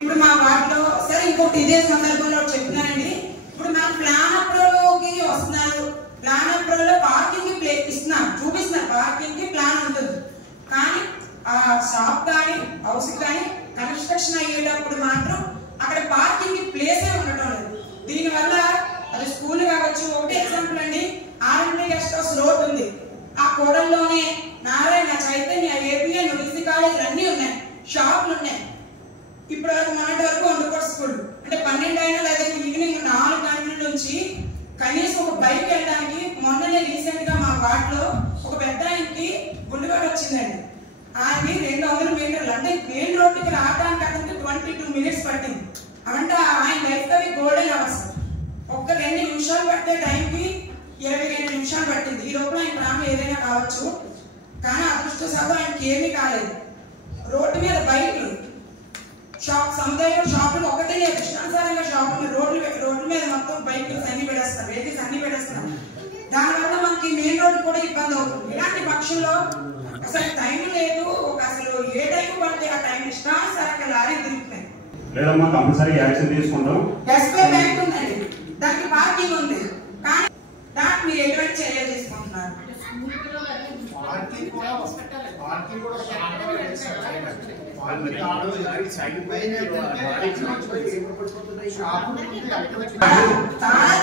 ఇప్పుడు మా వార్డులో సరే ఇంకొకటి ఇదే సందర్భంలో చెప్తున్నానండి. ఇప్పుడు మనం ప్లాన్ అప్రూవ్కి వస్తున్నారు. ప్లాన్ అప్రూవ్ లో పార్కింగ్ కి ఇస్తున్నారు, చూపిస్తున్నారు పార్కింగ్ కి ప్లాన్ ఉంటుంది. కానీ ఆ షాప్ కానీ హౌస్ కానీ కన్స్ట్రక్షన్ అయ్యేటప్పుడు మాత్రం అక్కడ పార్కింగ్ కి ప్లేసే ఉండటం లేదు. దీనివల్ల అది స్కూల్ కావచ్చు. ఒకటే ఎగ్జాంపుల్ అండి, ఆర్ఎంపీ గెస్ట్ హౌస్ రోడ్ ఉంది. ఆ కోడల్లోనే నారాయణ, చైతన్య, ఏపీఎన్, విసి కాలేజీలు అన్నీ ఉన్నాయి, షాపులు ఉన్నాయి. ఇప్పుడు మొన్నటి వరకు వండుకోట స్కూల్ అంటే 12 అయినా లేదా ఈవినింగ్ 4 గంటల నుంచి కనీసం ఒక బైక్ వెళ్ళడానికి మొన్ననే రీసెంట్ గా మా వార్డులో ఒక పెద్ద ఆయనకి గుండెపోటు వచ్చిందండి. ఆయనకి 200 మీటర్లు అంటే మెయిన్ రోడ్డుకి రావడానికి అతనికి 22 మినిట్స్ పట్టింది. అంటే ఆయన లైఫ్ అవి గోల్డెన్ అవర్స్. ఒక్క 2 నిమిషాలు పట్టే టైంకి 22 నిమిషాలు పట్టింది. ఈ లోపల ఆయన ప్రాణం ఏదైనా కావచ్చు, కానీ అదృష్టశాతం ఆయనకి ఏమీ కాలేదు. రోడ్డు మీద బైక్లు సముదాయం షాపులు ఒకటే లేదు, ఇష్టానుసారంగా షాపులు రోడ్ల మీద మొత్తం బైక్లు అన్ని పెడేస్తారు, వెహికల్స్ అన్ని పెడేస్తారు. దానివల్ల మనకి మెయిన్ రోడ్డు కూడా ఇబ్బంది అవుతుంది. ఇలాంటి పక్షంలో అసలు టైం లేదు, అసలు ఏ టైం పడితే ఆ టైం ఇష్టానుసారంగా లారీ తిరుగుతున్నాయి. లేదమ్మా కంపల్సరీ యాక్షన్ తీసుకుంటాం. ఎస్బీఐ బ్యాంక్ ఉందండి, దానికి పార్కింగ్ ఉంది, కానీ దానికి మీరు ఎటువంటి చర్యలు తీసుకుంటున్నారు? చాలా